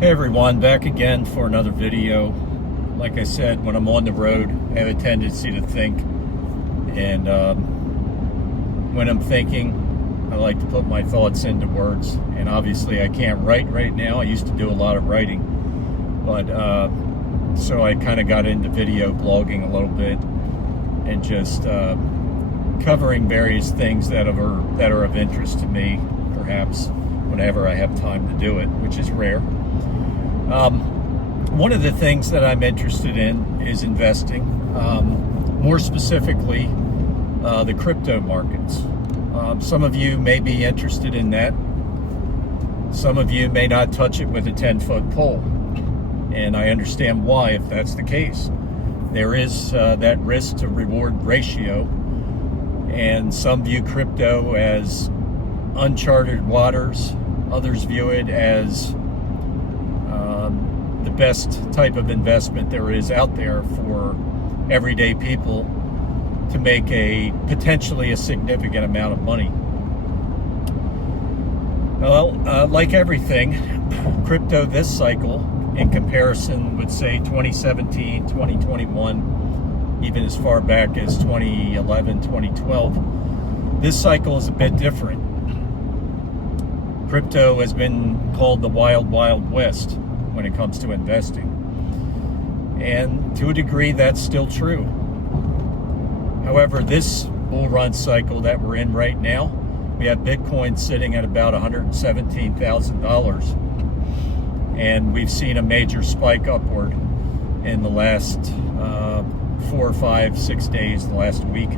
Hey everyone, back again for another video. Like I said, when I'm on the road, I have a tendency to think, and when I'm thinking, I like to put my thoughts into words. And obviously I can't write right now. I used to do a lot of writing, but so I kind of got into video blogging a little bit and just covering various things that are of interest to me, perhaps whenever I have time to do it, which is rare. One of the things that I'm interested in is investing, more specifically, the crypto markets. Some of you may be interested in that. Some of you may not touch it with a 10-foot pole, and I understand why if that's the case. There is that risk to reward ratio, and some view crypto as uncharted waters. Others view it as the best type of investment there is out there for everyday people to make potentially a significant amount of money. Well, like everything, crypto this cycle, in comparison with, say, 2017, 2021, even as far back as 2011, 2012, this cycle is a bit different. Crypto has been called the wild, wild west when it comes to investing. And to a degree, that's still true. However, this bull run cycle that we're in right now, we have Bitcoin sitting at about $117,000. And we've seen a major spike upward in the last 4, 5, 6 days, the last week.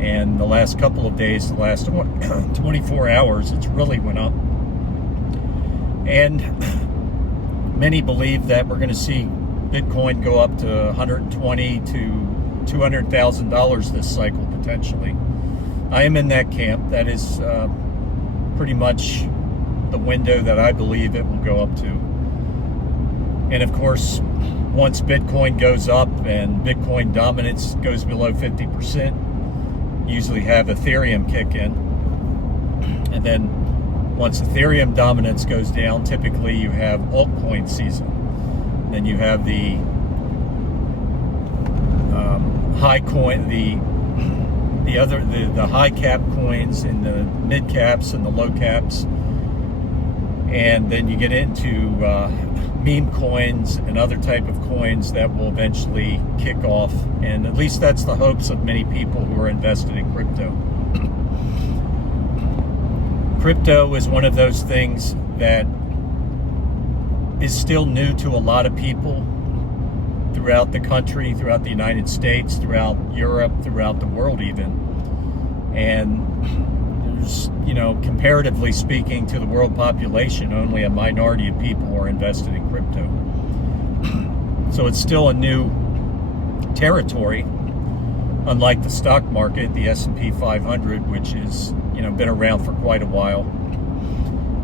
And the last couple of days, the last 24 hours, it's really went up. And many believe that we're going to see Bitcoin go up to $120,000 to $200,000 this cycle, potentially. I am in that camp. That is pretty much the window that I believe it will go up to. And of course, once Bitcoin goes up and Bitcoin dominance goes below 50%, usually have Ethereum kick in. And then once Ethereum dominance goes down, typically you have altcoin season. Then you have the high coin, the high cap coins and the mid caps and the low caps. And then you get into meme coins and other type of coins that will eventually kick off. And at least that's the hopes of many people who are invested in crypto. Crypto is one of those things that is still new to a lot of people throughout the country, throughout the United States, throughout Europe, throughout the world even. And there's, comparatively speaking to the world population, only a minority of people are invested in crypto. So it's still a new territory, unlike the stock market, the S&P 500, which is, been around for quite a while.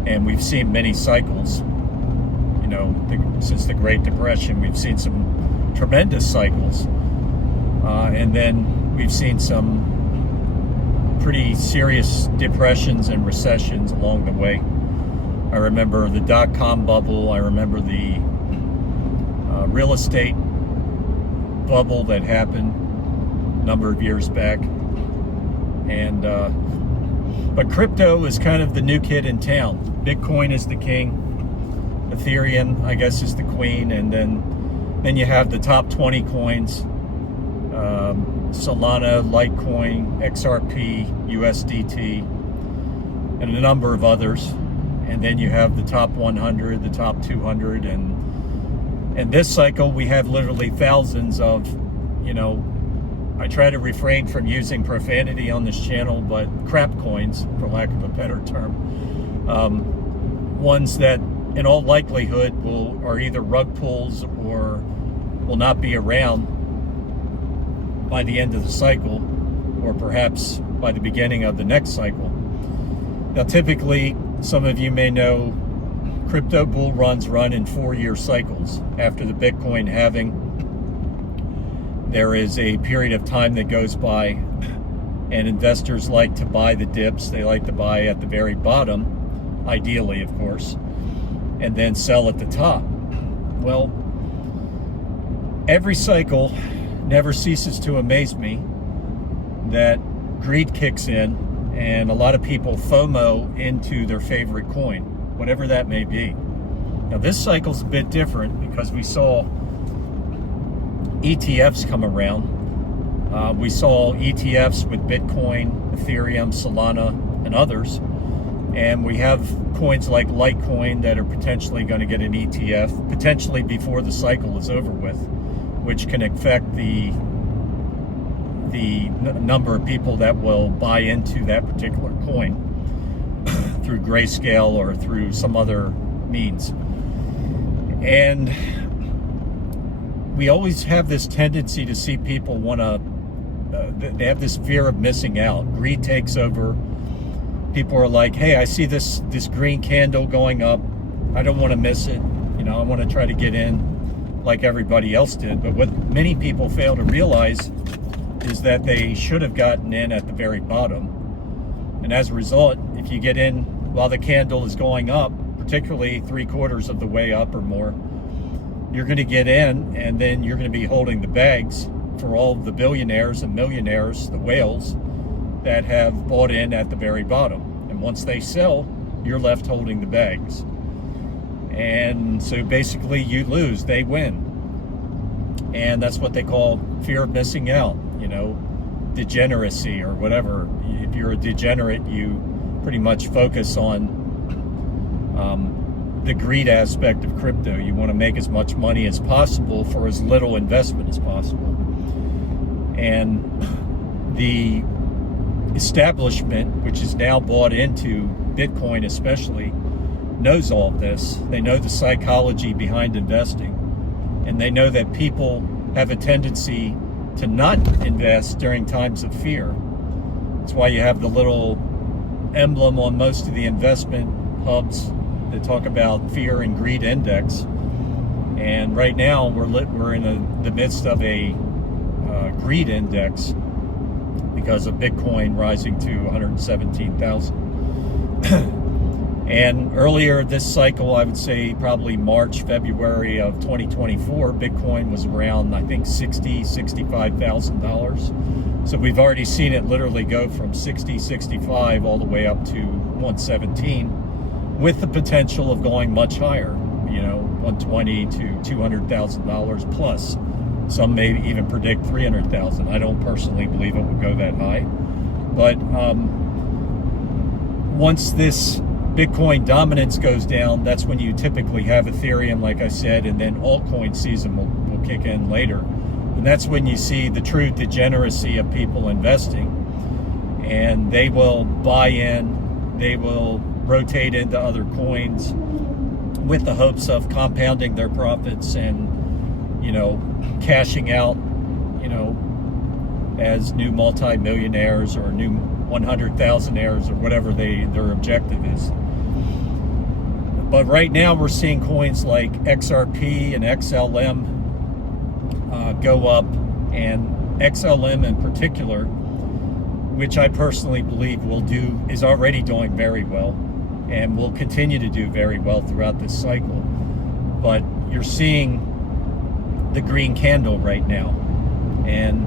And we've seen many cycles. Since the Great Depression, we've seen some tremendous cycles. And then we've seen some pretty serious depressions and recessions along the way. I remember the dot-com bubble. I remember the real estate bubble that happened a number of years back. And but crypto is kind of the new kid in town. Bitcoin is the king. Ethereum, I guess, is the queen. And then you have the top 20 coins. Solana, Litecoin, XRP, USDT, and a number of others. And then you have the top 100, the top 200, and this cycle we have literally thousands of, I try to refrain from using profanity on this channel, but crap coins, for lack of a better term, ones that in all likelihood are either rug pulls or will not be around by the end of the cycle, or perhaps by the beginning of the next cycle. Now, typically, some of you may know, crypto bull runs run in 4-year cycles. After the Bitcoin halving, there is a period of time that goes by, and investors like to buy the dips. They like to buy at the very bottom, ideally, of course. and then sell at the top. Well, every cycle never ceases to amaze me that greed kicks in and a lot of people FOMO into their favorite coin, whatever that may be. Now this cycle's a bit different because we saw ETFs come around. We saw ETFs with Bitcoin, Ethereum, Solana, and others. And we have coins like Litecoin that are potentially going to get an ETF, potentially before the cycle is over with, which can affect the number of people that will buy into that particular coin through Grayscale or through some other means. And we always have this tendency to see people want to, they have this fear of missing out. Greed takes over. People are like, hey, I see this green candle going up. I don't want to miss it. You know, I want to try to get in like everybody else did. But what many people fail to realize is that they should have gotten in at the very bottom. And as a result, if you get in while the candle is going up, particularly 3/4 of the way up or more, you're going to get in, and then you're going to be holding the bags for all of the billionaires and millionaires, the whales, that have bought in at the very bottom. And once they sell, you're left holding the bags. And so basically you lose, they win. And that's what they call fear of missing out, you know, degeneracy or whatever. If you're a degenerate, you pretty much focus on the greed aspect of crypto. You want to make as much money as possible for as little investment as possible. And the establishment, which is now bought into Bitcoin especially, knows all of this. They know the psychology behind investing. And they know that people have a tendency to not invest during times of fear. That's why you have the little emblem on most of the investment hubs that talk about fear and greed index. And right now we're in the midst of a greed index because of Bitcoin rising to 117,000. And earlier this cycle, I would say probably March, February of 2024, Bitcoin was around, I think, $65,000. So we've already seen it literally go from 65 all the way up to 117, with the potential of going much higher, you know, 120 to $200,000 plus. Some may even predict 300,000. I don't personally believe it would go that high. But once this Bitcoin dominance goes down, that's when you typically have Ethereum, like I said, and then altcoin season will kick in later. And that's when you see the true degeneracy of people investing. And they will buy in, they will rotate into other coins with the hopes of compounding their profits and, you know, cashing out, you know, as new multi-millionaires or new 100,000aires or whatever their objective is. But right now we're seeing coins like XRP and XLM go up, and XLM in particular, which I personally believe is already doing very well and will continue to do very well throughout this cycle. But you're seeing the green candle right now, and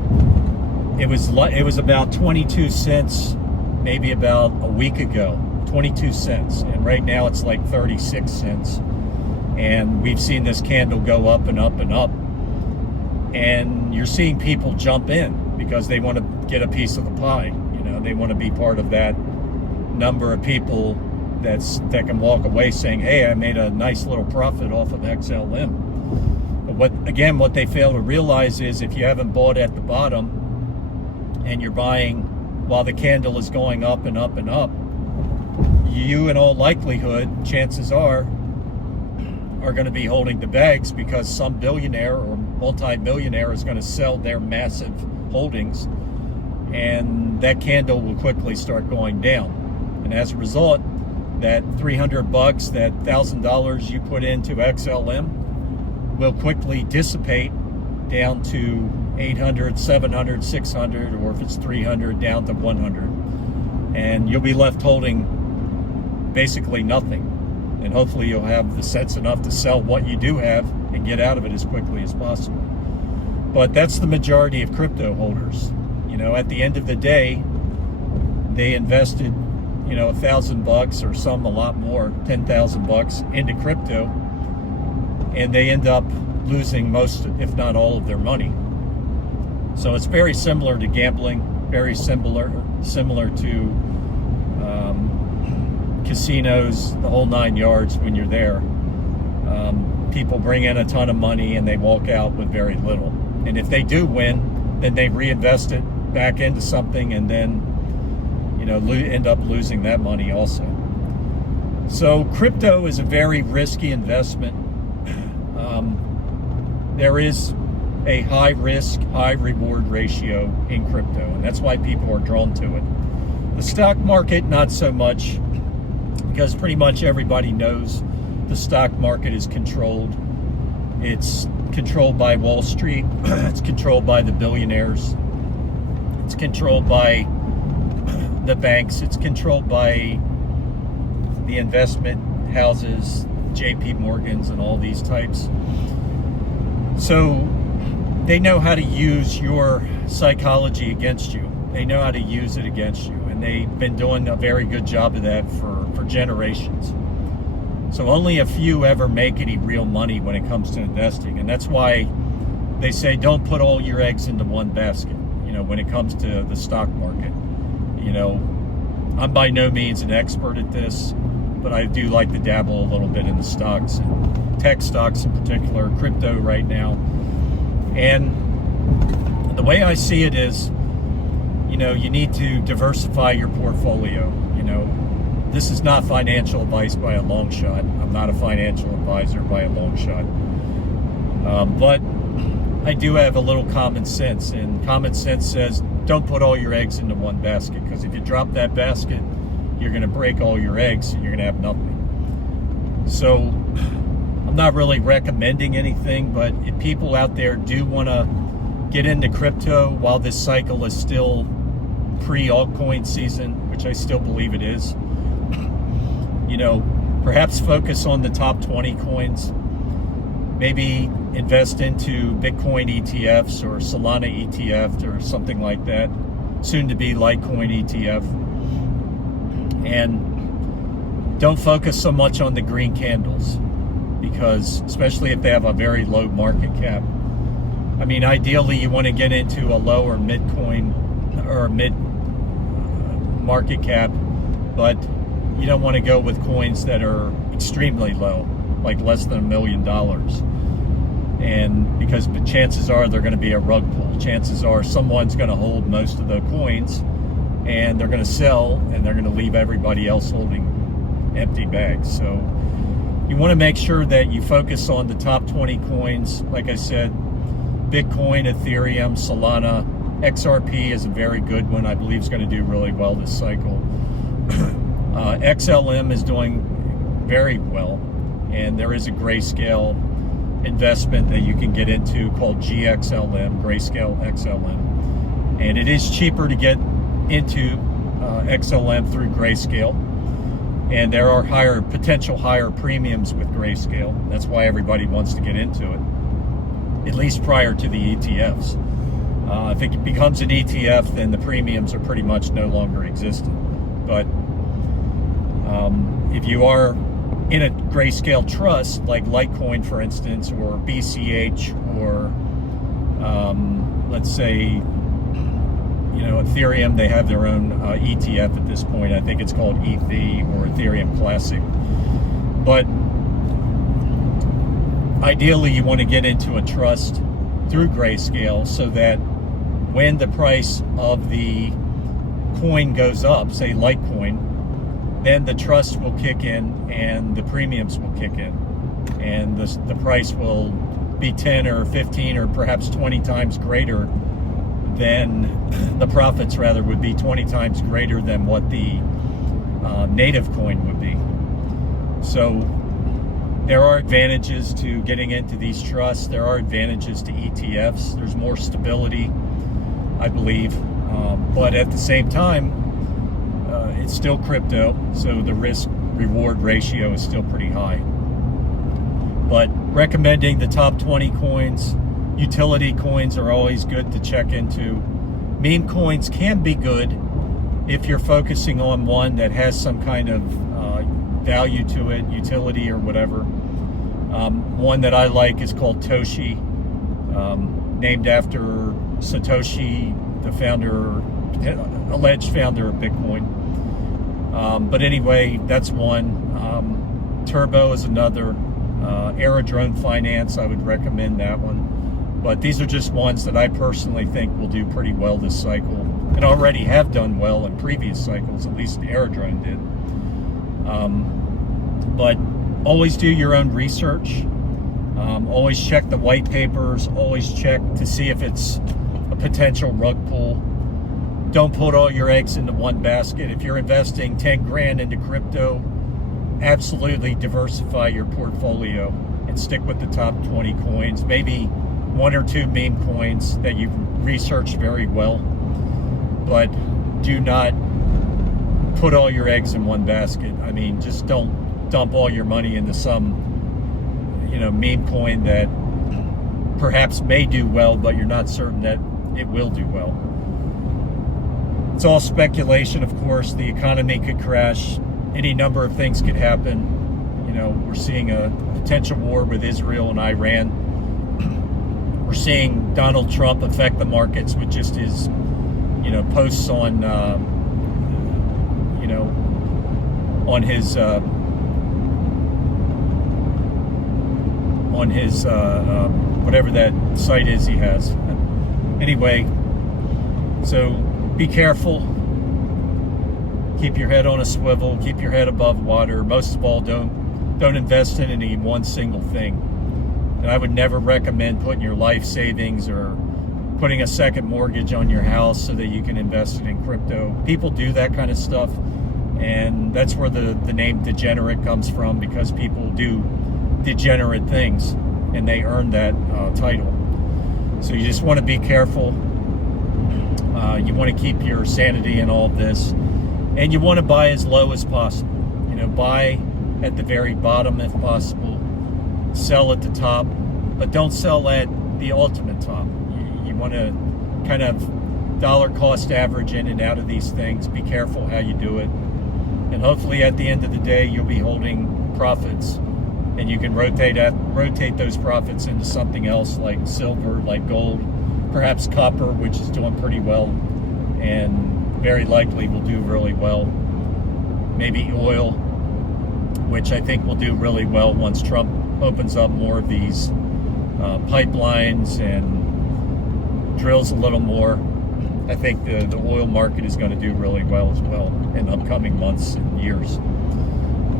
it was about 22 cents maybe about a week ago, 22 cents, and right now it's like 36 cents. And we've seen this candle go up and up and up, and you're seeing people jump in because they want to get a piece of the pie. You know, they want to be part of that number of people that can walk away saying, hey, I made a nice little profit off of XLM. But what they fail to realize is if you haven't bought at the bottom and you're buying while the candle is going up and up and up, you in all likelihood, chances are going to be holding the bags because some billionaire or multi-millionaire is going to sell their massive holdings, and that candle will quickly start going down. And as a result, that $300, that $1,000 you put into XLM will quickly dissipate down to 800, 700, 600, or if it's 300, down to 100. And you'll be left holding basically nothing. And hopefully you'll have the sense enough to sell what you do have and get out of it as quickly as possible. But that's the majority of crypto holders. At the end of the day, they invested, $1,000 or some a lot more, $10,000 into crypto, and they end up losing most, if not all, of their money. So it's very similar to gambling, very similar to casinos, the whole 9 yards. When you're there, people bring in a ton of money and they walk out with very little. And if they do win, then they reinvest it back into something, and then end up losing that money also. So crypto is a very risky investment. There is a high risk, high reward ratio in crypto, and that's why people are drawn to it. The stock market, not so much, because pretty much everybody knows the stock market is controlled. It's controlled by Wall Street. It's controlled by the billionaires. It's controlled by the banks. It's controlled by the investment houses, JP Morgans and all these types. So they know how to use your psychology against you. They know how to use it against you. And they've been doing a very good job of that for generations. So only a few ever make any real money when it comes to investing. And that's why they say don't put all your eggs into one basket, when it comes to the stock market. I'm by no means an expert at this, but I do like to dabble a little bit in the stocks, and tech stocks in particular, crypto right now. And the way I see it is, you need to diversify your portfolio. This is not financial advice by a long shot. I'm not a financial advisor by a long shot. But I do have a little common sense, and common sense says don't put all your eggs into one basket, because if you drop that basket, you're going to break all your eggs and you're going to have nothing. So I'm not really recommending anything, but if people out there do want to get into crypto while this cycle is still pre-altcoin season, which I still believe it is, perhaps focus on the top 20 coins. Maybe invest into Bitcoin ETFs or Solana ETF or something like that, soon to be Litecoin ETF. And don't focus so much on the green candles, because especially if they have a very low market cap. I mean, ideally you want to get into a low or mid coin or mid market cap, but you don't want to go with coins that are extremely low, like less than $1 million. And because the chances are they're going to be a rug pull. Chances are someone's going to hold most of the coins and they're going to sell, and they're going to leave everybody else holding empty bags. So you want to make sure that you focus on the top 20 coins. Like I said, Bitcoin, Ethereum, Solana, XRP is a very good one. I believe it's going to do really well this cycle. XLM is doing very well, and there is a Grayscale investment that you can get into called GXLM, Grayscale XLM, and it is cheaper to get into XLM through Grayscale, and there are potential higher premiums with Grayscale. That's why everybody wants to get into it, at least prior to the ETFs. If it becomes an ETF, then the premiums are pretty much no longer existent. But if you are in a Grayscale trust, like Litecoin, for instance, or BCH, or let's say, Ethereum, they have their own ETF at this point. I think it's called ETH or Ethereum Classic. But ideally, you want to get into a trust through Grayscale so that when the price of the coin goes up, say Litecoin, then the trust will kick in and the premiums will kick in, and the price will be 10 or 15 or perhaps 20 times greater than the profits, rather, would be 20 times greater than what the native coin would be. So there are advantages to getting into these trusts. There are advantages to ETFs. There's more stability, I believe, but at the same time, it's still crypto, so the risk reward ratio is still pretty high. But recommending the top 20 coins. Utility coins are always good to check into. Meme coins can be good if you're focusing on one that has some kind of value to it, utility or whatever. One that I like is called Toshi, named after Satoshi, the founder, alleged founder of Bitcoin. But anyway, that's one. Turbo is another. Aerodrone Finance, I would recommend that one. But these are just ones that I personally think will do pretty well this cycle, and already have done well in previous cycles, at least Aerodrone did. But always do your own research. Always check the white papers. Always check to see if it's a potential rug pull. Don't put all your eggs into one basket. If you're investing 10 grand into crypto, absolutely diversify your portfolio and stick with the top 20 coins. Maybe one or two meme coins that you've researched very well, but do not put all your eggs in one basket. I mean, just don't dump all your money into some, meme coin that perhaps may do well, but you're not certain that it will do well. It's all speculation, of course. The economy could crash. Any number of things could happen. We're seeing a potential war with Israel and Iran. We're seeing Donald Trump affect the markets with just his, posts on, on his whatever that site is he has. Anyway, so be careful. Keep your head on a swivel. Keep your head above water. Most of all, don't invest in any one single thing. And I would never recommend putting your life savings or putting a second mortgage on your house so that you can invest it in crypto. People do that kind of stuff, and that's where the name degenerate comes from, because people do degenerate things and they earn that title. So you just want to be careful. You want to keep your sanity in all of this, and you want to buy as low as possible. Buy at the very bottom if possible, sell at the top, but don't sell at the ultimate top. You want to kind of dollar cost average in and out of these things. Be careful how you do it, and hopefully at the end of the day you'll be holding profits, and you can rotate those profits into something else, like silver, like gold, perhaps copper, which is doing pretty well and very likely will do really well. Maybe oil, which I think will do really well once Trump opens up more of these pipelines and drills a little more. I think the oil market is going to do really well as well in upcoming months and years.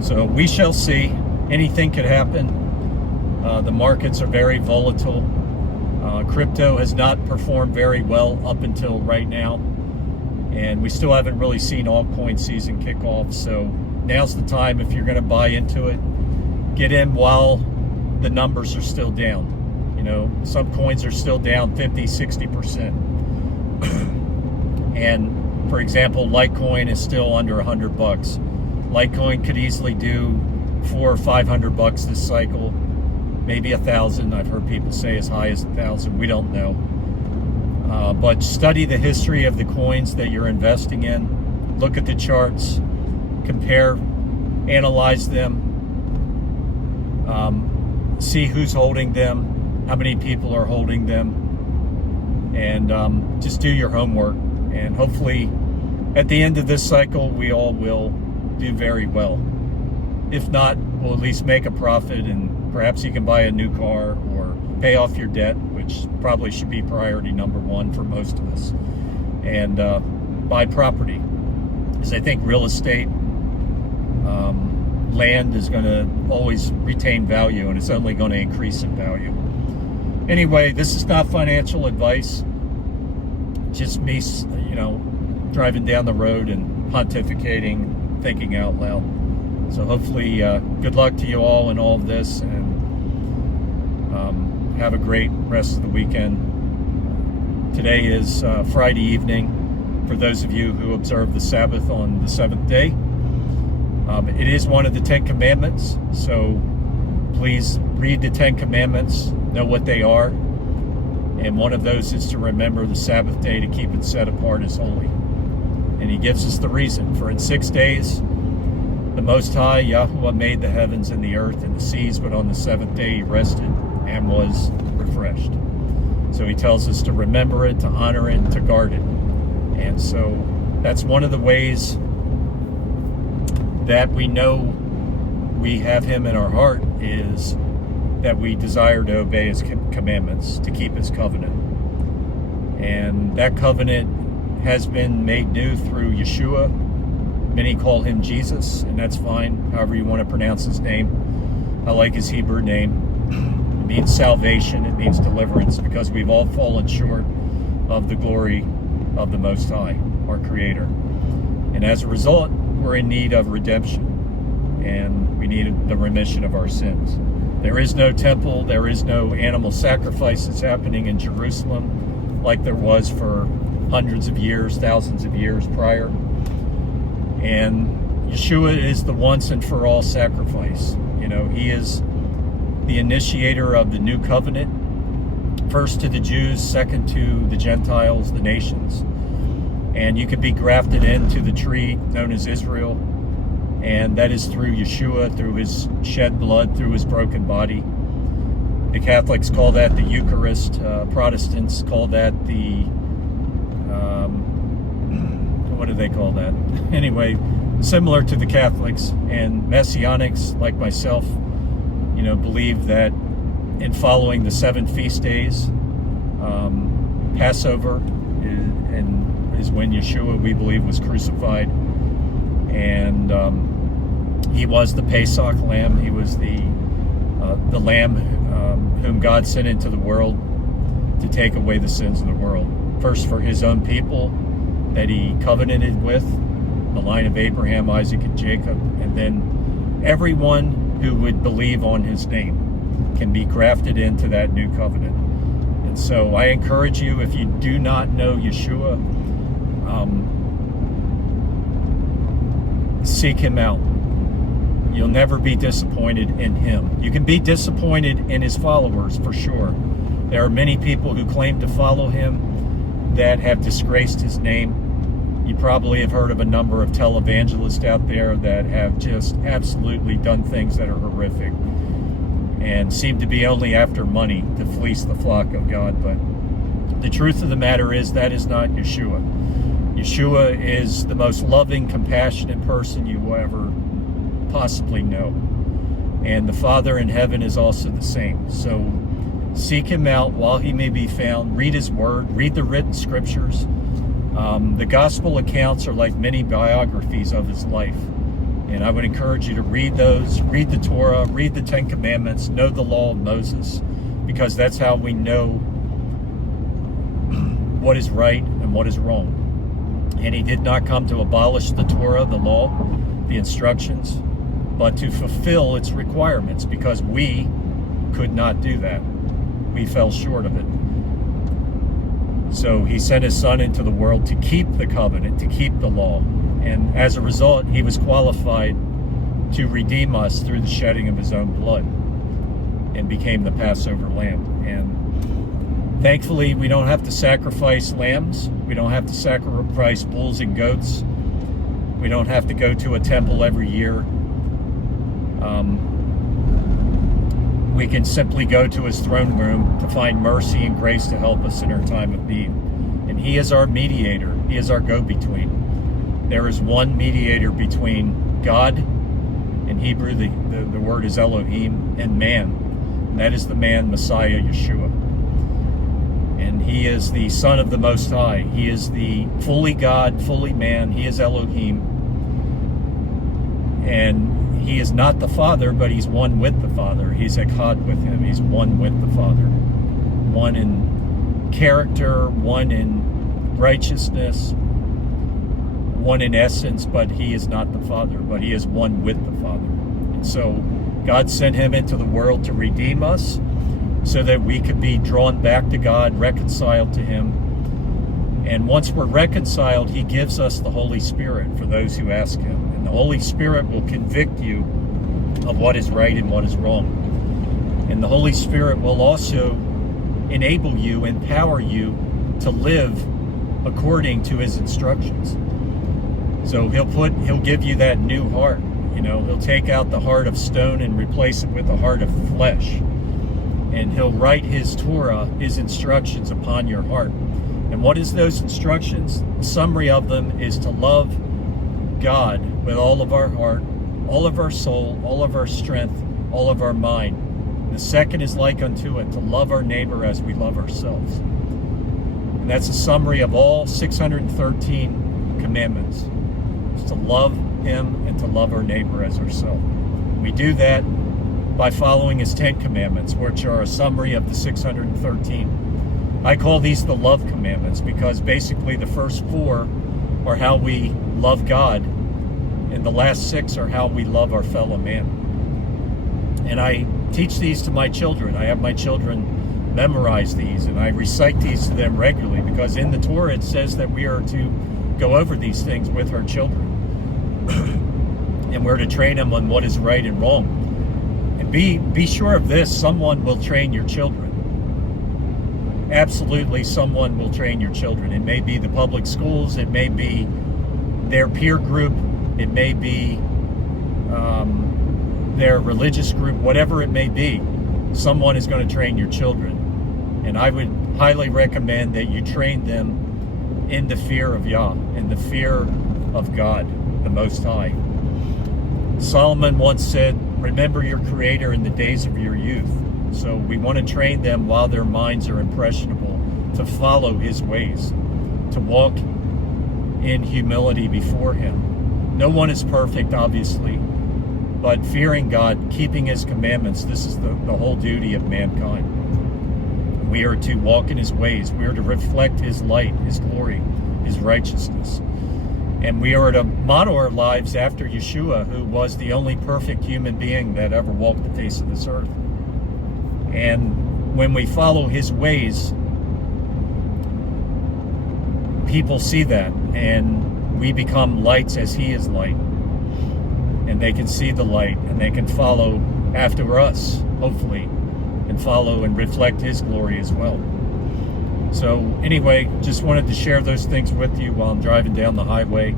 So we shall see. Anything could happen. The markets are very volatile. Crypto has not performed very well up until right now, and we still haven't really seen altcoin season kick off. So now's the time, if you're going to buy into it, get in while the numbers are still down. Some coins are still down 50, 60%. And for example, Litecoin is still under $100. Litecoin could easily do $400 or $500 this cycle, maybe 1,000. I've heard people say as high as 1,000. We don't know. But study the history of the coins that you're investing in. Look at the charts, compare, analyze them, see who's holding them, how many people are holding them, and just do your homework. And hopefully at the end of this cycle, we all will do very well. If not, we'll at least make a profit, and perhaps you can buy a new car or pay off your debt, which probably should be priority number one for most of us, and buy property. Because I think real estate, land is going to always retain value, and it's only going to increase in value. Anyway, this is not financial advice. Just me, driving down the road and pontificating, thinking out loud. So hopefully, good luck to you all in all of this, and have a great rest of the weekend. Today is Friday evening for those of you who observe the Sabbath on the seventh day. It is one of the 10 Commandments, so please read the 10 Commandments, know what they are. And one of those is to remember the Sabbath day to keep it set apart as holy. And he gives us the reason. For in 6 days, the Most High, Yahweh, made the heavens and the earth and the seas, but on the seventh day he rested and was refreshed. So he tells us to remember it, to honor it, to guard it. And so that's one of the ways that we know we have him in our heart, is that we desire to obey his commandments, to keep his covenant. And that covenant has been made new through Yeshua. Many call him Jesus, and that's fine, however you want to pronounce his name. I like his Hebrew name. It means salvation, it means deliverance, because we've all fallen short of the glory of the Most High, our Creator. And as a result, we're in need of redemption, and we need the remission of our sins. There is no temple, there is no animal sacrifices happening in Jerusalem like there was for hundreds of years, thousands of years prior. And Yeshua is the once and for all sacrifice. You know, he is the initiator of the new covenant, first to the Jews, second to the Gentiles, the nations. And you can be grafted into the tree known as Israel. And that is through Yeshua, through his shed blood, through his broken body. The Catholics call that the Eucharist. Protestants call that the, what do they call that? Anyway, similar to the Catholics. And Messianics, like myself, you know, believe that in following the 7 feast days, Passover is when Yeshua, we believe, was crucified. And he was the Pesach lamb. He was the lamb whom God sent into the world to take away the sins of the world. First for his own people that he covenanted with, the line of Abraham, Isaac, and Jacob. And then everyone who would believe on his name can be grafted into that new covenant. And so I encourage you, if you do not know Yeshua, seek him out. You'll never be disappointed in him. You can be disappointed in his followers, for sure. There are many people who claim to follow him that have disgraced his name. You probably have heard of a number of televangelists out there that have just absolutely done things that are horrific and seem to be only after money to fleece the flock of God. But the truth of the matter is that is not Yeshua. Yeshua is the most loving, compassionate person you will ever possibly know. And the Father in heaven is also the same. So seek him out while he may be found. Read his word. Read the written scriptures. The gospel accounts are like many biographies of his life. And I would encourage you to read those. Read the Torah. Read the 10 Commandments. Know the law of Moses. Because that's how we know what is right and what is wrong. And he did not come to abolish the Torah, the law, the instructions, but to fulfill its requirements, because we could not do that. We fell short of it. So he sent his son into the world to keep the covenant, to keep the law. And as a result, he was qualified to redeem us through the shedding of his own blood and became the Passover lamb. And thankfully, we don't have to sacrifice lambs. We don't have to sacrifice bulls and goats. We don't have to go to a temple every year. We can simply go to his throne room to find mercy and grace to help us in our time of need. And he is our mediator. He is our go-between. There is one mediator between God, in Hebrew the word is Elohim, and man. And that is the man, Messiah, Yeshua. And he is the Son of the Most High. He is the fully God, fully man. He is Elohim. And he is not the Father, but he's one with the Father. He's echad with him. He's one with the Father. One in character, one in righteousness, one in essence, but he is not the Father, but he is one with the Father. And so God sent him into the world to redeem us so that we could be drawn back to God, reconciled to him. And once we're reconciled, he gives us the Holy Spirit for those who ask him. And the Holy Spirit will convict you of what is right and what is wrong. And the Holy Spirit will also enable you, empower you to live according to his instructions. So he'll give you that new heart. He'll take out the heart of stone and replace it with a heart of flesh. And he'll write his Torah, his instructions upon your heart. And what is those instructions? The summary of them is to love God with all of our heart, all of our soul, all of our strength, all of our mind. The second is like unto it, to love our neighbor as we love ourselves. And that's a summary of all 613 commandments. It's to love him and to love our neighbor as ourselves. We do that by following his 10 commandments, which are a summary of the 613. I call these the love commandments because basically the first 4 are how we love God, and the last 6 are how we love our fellow man. And I teach these to my children. I have my children memorize these, and I recite these to them regularly because in the Torah it says that we are to go over these things with our children. And we're to train them on what is right and wrong. And be sure of this, someone will train your children. Absolutely, someone will train your children. It may be the public schools, it may be their peer group, it may be their religious group, whatever it may be. Someone is going to train your children. And I would highly recommend that you train them in the fear of Yah, in the fear of God, the Most High. Solomon once said, remember your Creator in the days of your youth. So we want to train them while their minds are impressionable to follow his ways, to walk in humility before him. No one is perfect, obviously, but fearing God, keeping his commandments, this is the whole duty of mankind. We are to walk in his ways. We are to reflect his light, his glory, his righteousness. And we are to model our lives after Yeshua, who was the only perfect human being that ever walked the face of this earth. And when we follow his ways, people see that, and we become lights as he is light. And they can see the light, and they can follow after us, hopefully, and follow and reflect his glory as well. So anyway, just wanted to share those things with you while I'm driving down the highway.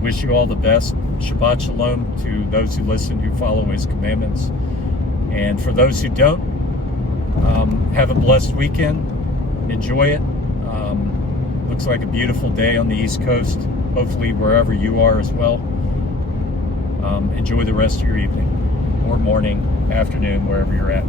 Wish you all the best. Shabbat Shalom to those who listen, who follow his commandments. And for those who don't, have a blessed weekend. Enjoy it. Looks like a beautiful day on the East Coast. Hopefully wherever you are as well. Enjoy the rest of your evening or morning, afternoon, wherever you're at.